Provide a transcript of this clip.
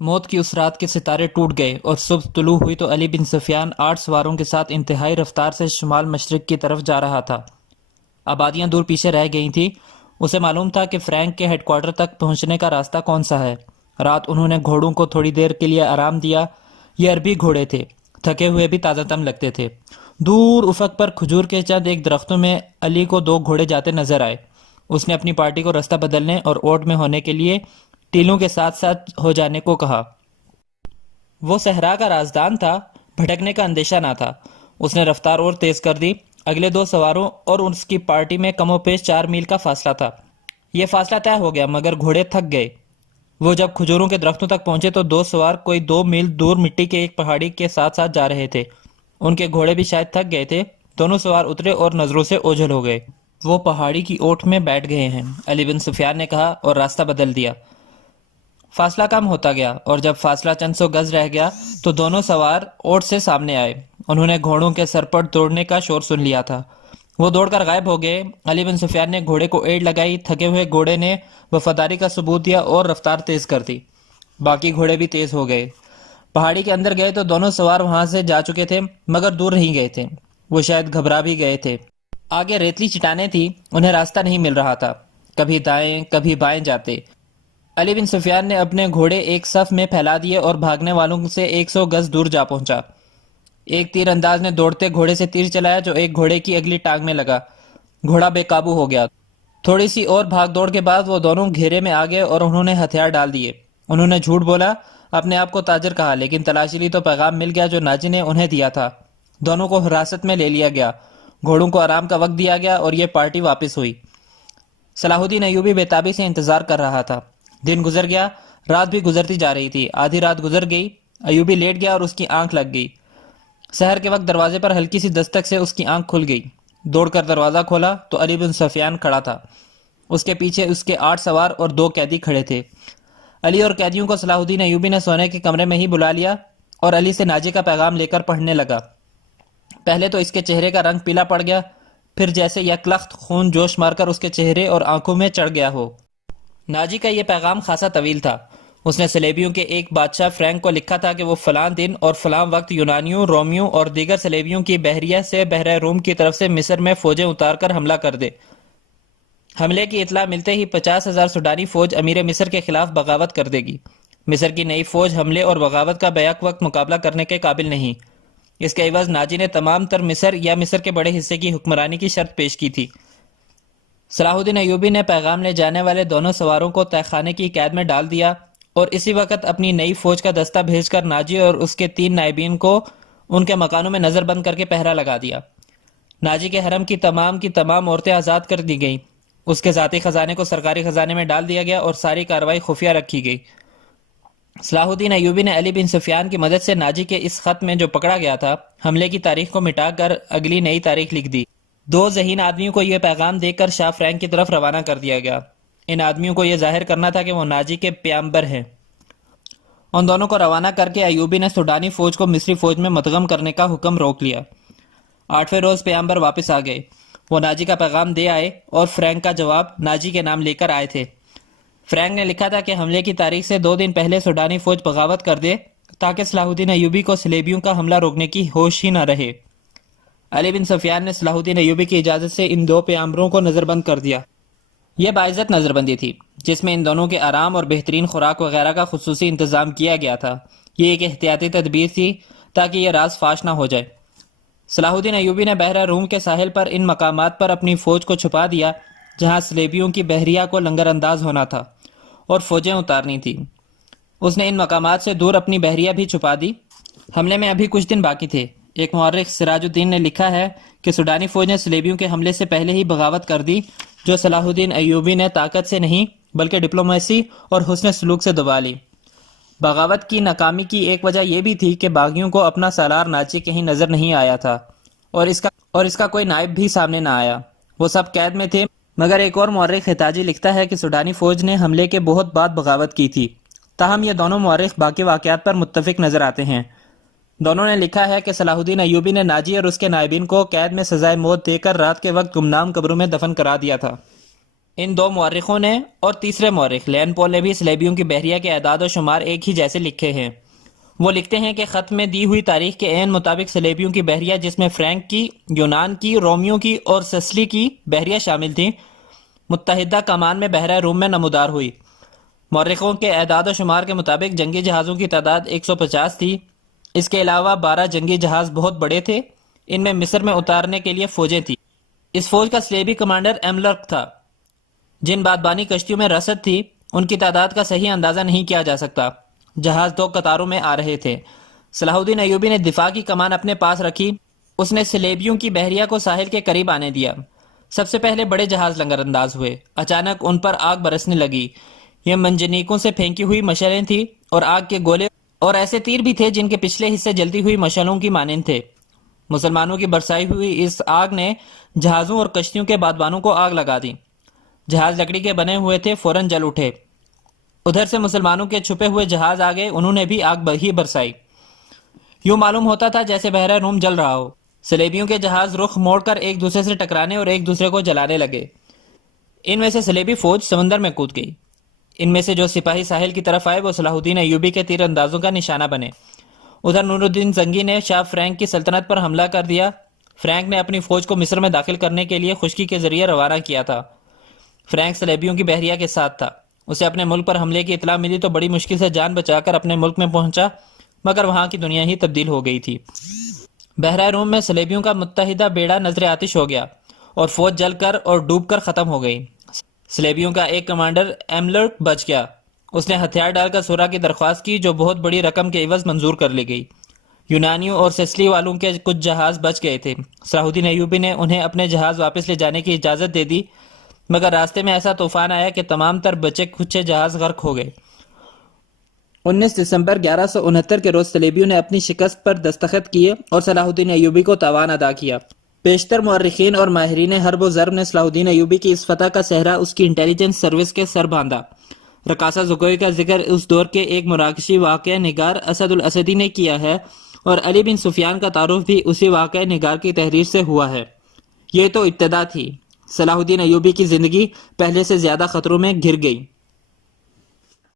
موت کی اس رات کے ستارے ٹوٹ گئے اور صبح طلوع ہوئی تو علی بن سفیان 8 سواروں کے ساتھ انتہائی رفتار سے شمال مشرق کی طرف جا رہا تھا۔ آبادیاں دور پیچھے رہ گئی تھیں۔ اسے معلوم تھا کہ فرینک کے ہیڈ کوارٹر تک پہنچنے کا راستہ کون سا ہے۔ رات انہوں نے گھوڑوں کو تھوڑی دیر کے لیے آرام دیا۔ یہ عربی گھوڑے تھے، تھکے ہوئے بھی تازہ دم لگتے تھے۔ دور افق پر کھجور کے چند ایک درختوں میں علی کو 2 گھوڑے جاتے نظر آئے۔ اس نے اپنی پارٹی کو رستہ بدلنے اور اوٹ میں ہونے کے لیے ٹیلوں کے ساتھ ساتھ ہو جانے کو کہا۔ وہ صحرا کا رازدان تھا، بھٹکنے کا اندیشہ نہ تھا۔ اس نے رفتار اور تیز کر دی۔ اگلے 2 سواروں اور اس کی پارٹی میں کم و بیش 4 میل کا فاصلہ تھا۔ یہ فاصلہ طے ہو گیا مگر گھوڑے تھک گئے۔ وہ جب کھجوروں کے درختوں تک پہنچے تو 2 سوار کوئی 2 میل دور مٹی کے ایک پہاڑی کے ساتھ ساتھ جا رہے تھے۔ ان کے گھوڑے بھی شاید تھک گئے تھے۔ دونوں سوار اترے اور نظروں سے اوجھل ہو گئے۔ وہ پہاڑی کی اوٹ میں بیٹھ گئے ہیں، علی بن سفیان نے کہا اور راستہ بدل دیا۔ فاصلہ کم ہوتا گیا اور جب فاصلہ چند سو گز رہ گیا تو دونوں سوار اوٹ سے سامنے آئے۔ انہوں نے گھوڑوں کے سرپٹ دوڑنے کا شور سن لیا تھا۔ وہ دوڑ کر غائب ہو گئے۔ علی بن سفیان نے گھوڑے کو ایڑ لگائی۔ تھکے ہوئے گھوڑے نے وفاداری کا ثبوت دیا اور رفتار تیز کر دی۔ باقی گھوڑے بھی تیز ہو گئے۔ پہاڑی کے اندر گئے تو دونوں سوار وہاں سے جا چکے تھے مگر دور نہیں گئے تھے۔ وہ شاید گھبرا بھی گئے تھے۔ آگے ریتلی چٹانیں تھیں، انہیں راستہ نہیں مل رہا تھا۔ کبھی دائیں کبھی بائیں جاتے۔ علی بن سفیان نے اپنے گھوڑے ایک صف میں پھیلا دیے اور بھاگنے والوں سے 100 گز دور جا پہنچا۔ ایک تیر انداز نے دوڑتے گھوڑے سے تیر چلایا جو ایک گھوڑے کی اگلی ٹانگ میں لگا۔ گھوڑا بے قابو ہو گیا۔ تھوڑی سی اور بھاگ دوڑ کے بعد وہ دونوں گھیرے میں آ گئے اور انہوں نے ہتھیار ڈال دیے۔ انہوں نے جھوٹ بولا، اپنے آپ کو تاجر کہا، لیکن تلاشی لی تو پیغام مل گیا جو ناجی نے انہیں دیا تھا۔ دونوں کو حراست میں لے لیا گیا۔ گھوڑوں کو آرام کا وقت دیا گیا اور یہ پارٹی واپس ہوئی۔ صلاح الدین ایوبی بے تابی سے انتظار کر رہا تھا۔ دن گزر گیا، رات بھی گزرتی جا رہی تھی۔ آدھی رات گزر گئی۔ ایوبی لیٹ گیا اور اس کی آنکھ لگ گئی۔ سحر کے وقت دروازے پر ہلکی سی دستک سے اس کی آنکھ کھل گئی۔ دوڑ کر دروازہ کھولا تو علی بن سفیان کھڑا تھا۔ اس کے پیچھے اس کے 8 سوار اور 2 قیدی کھڑے تھے۔ علی اور قیدیوں کو صلاح الدین ایوبی نے سونے کے کمرے میں ہی بلا لیا اور علی سے ناجی کا پیغام لے کر پڑھنے لگا۔ پہلے تو اس کے چہرے کا رنگ پیلا پڑ گیا، پھر جیسے یکلخت خون جوش مار کر اس کے چہرے اور آنکھوں میں چڑھ گیا ہو۔ ناجی کا یہ پیغام خاصا طویل تھا۔ اس نے صلیبیوں کے ایک بادشاہ فرینک کو لکھا تھا کہ وہ فلاں دن اور فلاں وقت یونانیوں، رومیوں اور دیگر صلیبیوں کی بحریہ سے بحر روم کی طرف سے مصر میں فوجیں اتار کر حملہ کر دے۔ حملے کی اطلاع ملتے ہی 50,000 سوڈانی فوج امیر مصر کے خلاف بغاوت کر دے گی۔ مصر کی نئی فوج حملے اور بغاوت کا بیک وقت مقابلہ کرنے کے قابل نہیں۔ اس کے عوض ناجی نے تمام تر مصر یا مصر کے بڑے حصے کی حکمرانی کی شرط پیش کی تھی۔ صلاح الدین ایوبی نے پیغام لے جانے والے دونوں سواروں کو تہہ خانے کی قید میں ڈال دیا اور اسی وقت اپنی نئی فوج کا دستہ بھیج کر ناجی اور اس کے 3 نائبین کو ان کے مکانوں میں نظر بند کر کے پہرا لگا دیا۔ ناجی کے حرم کی تمام عورتیں آزاد کر دی گئیں۔ اس کے ذاتی خزانے کو سرکاری خزانے میں ڈال دیا گیا اور ساری کارروائی خفیہ رکھی گئی۔ صلاح الدین ایوبی نے علی بن سفیان کی مدد سے ناجی کے اس خط میں جو پکڑا گیا تھا، حملے کی تاریخ کو مٹا کر اگلی نئی تاریخ لکھ دی۔ 2 ذہین آدمیوں کو یہ پیغام دے کر شاہ فرینک کی طرف روانہ کر دیا گیا۔ ان آدمیوں کو یہ ظاہر کرنا تھا کہ وہ ناجی کے پیامبر ہیں۔ ان دونوں کو روانہ کر کے ایوبی نے سوڈانی فوج کو مصری فوج میں مدغم کرنے کا حکم روک لیا۔ 8ویں روز پیامبر واپس آ گئے۔ وہ ناجی کا پیغام دے آئے اور فرینک کا جواب ناجی کے نام لے کر آئے تھے۔ فرینک نے لکھا تھا کہ حملے کی تاریخ سے 2 دن پہلے سوڈانی فوج بغاوت کر دے تاکہ صلاح الدین ایوبی کو صلیبیوں کا حملہ روکنے کی ہوش ہی نہ رہے۔ علی بن سفیان نے صلاح الدین ایوبی کی اجازت سے ان 2 پیامبروں کو نظر بند کر دیا۔ یہ باعزت نظر بندی تھی جس میں ان دونوں کے آرام اور بہترین خوراک وغیرہ کا خصوصی انتظام کیا گیا تھا۔ یہ ایک احتیاطی تدبیر تھی تاکہ یہ راز فاش نہ ہو جائے۔ صلاح الدین ایوبی نے بحر روم کے ساحل پر ان مقامات پر اپنی فوج کو چھپا دیا جہاں صلیبیوں کی بحریہ کو لنگر انداز ہونا تھا اور فوجیں اتارنی تھی۔ اس نے ان مقامات سے دور اپنی بحریہ بھی چھپا دی۔ حملے میں ابھی کچھ دن باقی تھے۔ ایک مورخ سراج الدین نے لکھا ہے کہ سوڈانی فوج نے صلیبیوں کے حملے سے پہلے ہی بغاوت کر دی، جو صلاح الدین ایوبی نے طاقت سے نہیں بلکہ ڈپلومیسی اور حسن سلوک سے دبا لی۔ بغاوت کی ناکامی کی ایک وجہ یہ بھی تھی کہ باغیوں کو اپنا سالار ناجی کہیں نظر نہیں آیا تھا اور اس کا کوئی نائب بھی سامنے نہ آیا۔ وہ سب قید میں تھے، مگر ایک اور مورخ حتاجی لکھتا ہے کہ سوڈانی فوج نے حملے کے بہت بعد بغاوت کی تھی۔ تاہم یہ دونوں مورخ باقی واقعات پر متفق نظر آتے ہیں۔ دونوں نے لکھا ہے کہ صلاح الدین ایوبی نے ناجی اور اس کے نائبین کو قید میں سزائے موت دے کر رات کے وقت گمنام قبروں میں دفن کرا دیا تھا۔ ان دو مورخوں نے اور تیسرے مورخ لین پول نے بھی صلیبیوں کی بحریہ کے اعداد و شمار ایک ہی جیسے لکھے ہیں۔ وہ لکھتے ہیں کہ خط میں دی ہوئی تاریخ کے عین مطابق صلیبیوں کی بحریہ، جس میں فرینک کی، یونان کی، رومیوں کی اور سسلی کی بحریہ شامل تھیں، متحدہ کمان میں بحیرہ روم میں نمودار ہوئی۔ مورخوں کے اعداد و شمار کے مطابق جنگی جہازوں کی تعداد 150 تھی۔ اس کے علاوہ 12 جنگی جہاز بہت بڑے تھے، ان میں مصر میں اتارنے کے لیے فوجیں تھیں۔ اس فوج کا صلیبی کمانڈر ایملرک تھا۔ جن بادبانی کشتیوں میں رسد تھی ان کی تعداد کا صحیح اندازہ نہیں کیا جا سکتا۔ جہاز 2 قطاروں میں آ رہے تھے۔ صلاح الدین ایوبی نے دفاع کی کمان اپنے پاس رکھی۔ اس نے صلیبیوں کی بحریہ کو ساحل کے قریب آنے دیا۔ سب سے پہلے بڑے جہاز لنگر انداز ہوئے۔ اچانک ان پر آگ برسنے لگی۔ یہ منجنیقوں سے پھینکی ہوئی مشعلیں تھیں اور آگ کے گولے اور ایسے تیر بھی تھے جن کے پچھلے حصے جلتی ہوئی مشعلوں کی مانند تھے۔ مسلمانوں کی برسائی ہوئی اس آگ نے جہازوں اور کشتیوں کے بادبانوں کو آگ لگا دی۔ جہاز لکڑی کے بنے ہوئے تھے، فوراً جل اٹھے۔ ادھر سے مسلمانوں کے چھپے ہوئے جہاز آ گئے، انہوں نے بھی آگ ہی برسائی۔ یوں معلوم ہوتا تھا جیسے بحیرہ روم جل رہا ہو۔ صلیبیوں کے جہاز رخ موڑ کر ایک دوسرے سے ٹکرانے اور ایک دوسرے کو جلانے لگے۔ ان میں سے صلیبی فوج سمندر میں کود گئی۔ ان میں سے جو سپاہی ساحل کی طرف آئے وہ صلاح الدین ایوبی کے تیر اندازوں کا نشانہ بنے۔ ادھر نور الدین زنگی نے شاہ فرینک کی سلطنت پر حملہ کر دیا۔ فرینک نے اپنی فوج کو مصر میں داخل کرنے کے لیے خشکی کے ذریعے روانہ کیا تھا۔ فرینک صلیبیوں کی بحریہ کے ساتھ تھا۔ اسے اپنے ملک پر حملے کی اطلاع ملی تو بڑی مشکل سے جان بچا کر اپنے ملک میں پہنچا، مگر وہاں کی دنیا ہی تبدیل ہو گئی تھی۔ بحیرہ روم میں صلیبیوں کا متحدہ بیڑا نظر آتش ہو گیا اور فوج جل کر اور ڈوب کر ختم ہو گئی۔ صلیبیوں کا ایک کمانڈر ایملرک بچ گیا۔ اس نے ہتھیار ڈال کر سورا کی درخواست کی جو بہت بڑی رقم کے عوض منظور کر لی گئی۔ یونانیوں اور سسلی والوں کے کچھ جہاز بچ گئے تھے۔ صلاح الدین ایوبی نے انہیں اپنے جہاز واپس لے جانے کی اجازت دے دی، مگر راستے میں ایسا طوفان آیا کہ تمام تر بچے کھچے جہاز غرق ہو گئے۔ 19 دسمبر 1169 کے روز صلیبیوں نے اپنی شکست پر دستخط کیے اور صلاح الدین ایوبی کو تاوان ادا کیا۔ بیشتر مورخین اور ماہرین حرب و ضرب نے صلاح الدین ایوبی کی اس فتح کا صحرا اس کی انٹیلیجنس سروس کے سر باندھا۔ رقاصہ زکوی کا ذکر اس دور کے ایک مراکشی واقعہ نگار اسد الاسدی نے کیا ہے اور علی بن سفیان کا تعارف بھی اسی واقعہ نگار کی تحریر سے ہوا ہے۔ یہ تو ابتدا تھی۔ صلاح الدین ایوبی کی زندگی پہلے سے زیادہ خطروں میں گھر گئی۔